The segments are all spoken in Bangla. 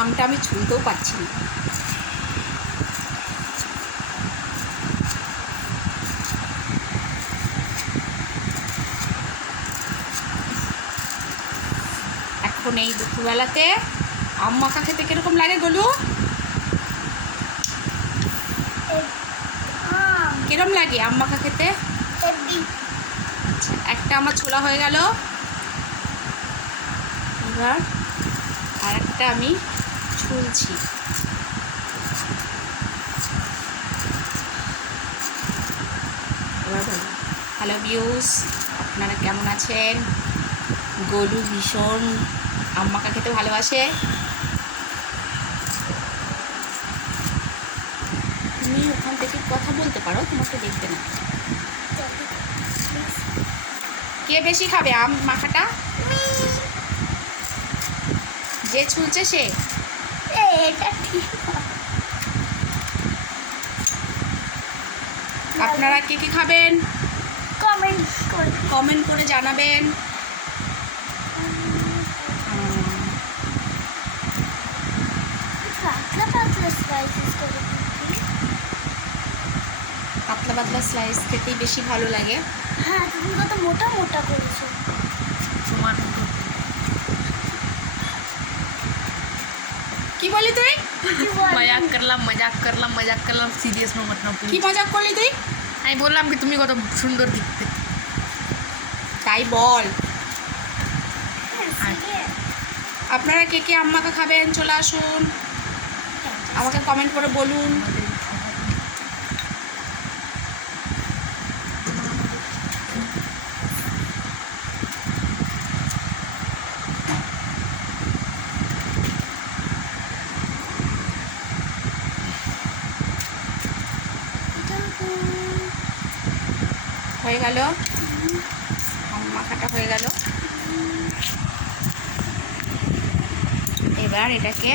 আমটা আমি ছুলতেও পারছি না। এখন এই দুপুরবেলাতে আম মাখা খেতে কিরকম লাগে গলু? কিরম লাগে আম মাখা খেতে? একটা আমার ছোলা হয়ে গেল, এবার আর একটা আমি ছুলছি। এবার বলো, হ্যালো ভিউস, আপনারা কেমন আছেন? গলু ভীষণ আম মাখা খেতে ভালোবাসে। তুমি ওখান থেকে কথা বলতে পারো, তোমাকে দেখতে না। কে বেশি খাবে আম মাখাটা? যে ছুলছে সে। এটা ঠিক। আপনারা কে কে খাবেন কমেন্ট করে জানাবেন। পাতলা পাতলা স্লাইস খেতেই বেশি ভালো লাগে। হ্যাঁ, তুমি কত মোটা মোটা করেছো। সমান। কি বলি তুই? मजाक करलाम सीरियस में मत ना কি प्लीज। মজাক করলি তুই? আমি বললাম কি তুমি কত সুন্দর দেখতে। তাই বল। আপনারা কে কে আম মাখা খাবেন চলে আসুন, আমাকে কমেন্ট করে বলুন। হয়ে গেল আম মাখাটা, হয়ে গেল। এবার এটাকে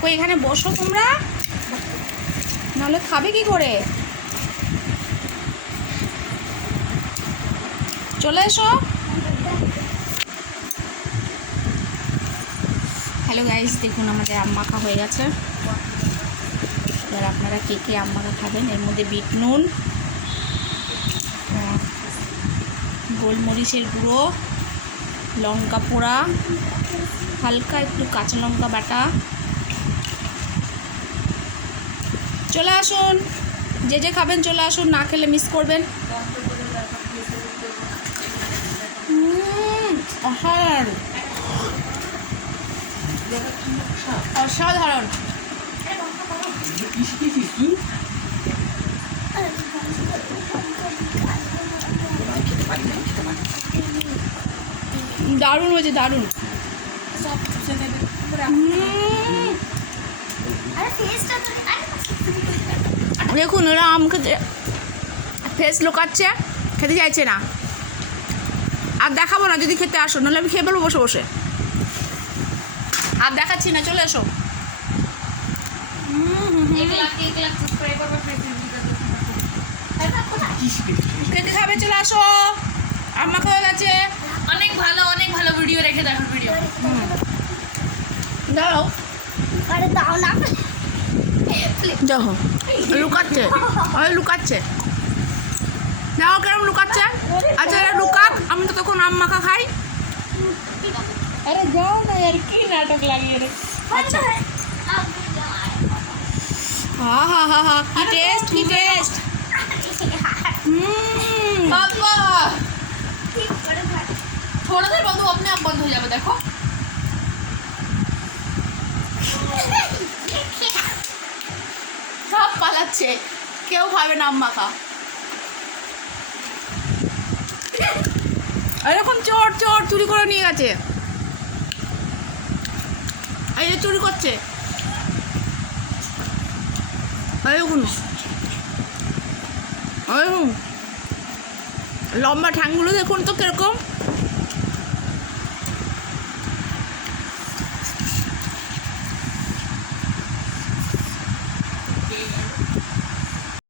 কই, এখানে বসো তোমরা, নাহলে খাবে কি করে? চলে এসো। হ্যালো গাইস, দেখুন আমাদের আম মাখা হয়ে গেছে। এবার আপনারা কে কে আম মাখা খাবেন? এর মধ্যে বিট নুন, গোলমরিচের গুঁড়ো, লঙ্কা পোড়া, হালকা একটু কাঁচা লঙ্কা বাটা। চলে আসুন, যে যে খাবেন চলে আসুন, না খেলে মিস করবেন। অসাধারণ, অসাধারণ। দারুণ হয়েছে, দারুণ। দেখুন ওরা আম খেতে ফেস লুকাচ্ছে, খেতে চাইছে না। আর দেখাবো না যদি খেতে আসো, নাহলে আমি খেয়ে বলবো বসে বসে। আর দেখাচ্ছি না, চলে এসো। খেতে খাবে চলে আসো, আম্মা খাওয়া গেছে। অনেক ভালো ভিডিও রেখে দেখো ভিডিও। দাও আরে দাও না। দেখো লুকাচ্ছে, লুকাচ্ছে। দাও কেরম লুকাচ্ছে। আচ্ছা এরা লুকাক, আমি তো তখন আম মাখা খাই। আরে যাও না यार, কি নাটক লাগিয়ে রে। আচ্ছা, হা হা হা হা, কি টেস্ট, কি টেস্ট। बाबा थोड़ा देर बाद वो अपने आप बंद हो जाएगा, देखो। সব পালাচ্ছে, কেউ খাবে না আম মাখা। এরকম চোর চোর চুরি করে নিয়ে গেছে, এই যে চুরি করছে। লম্বা ঠ্যাংগুলো দেখুন তো কিরকম।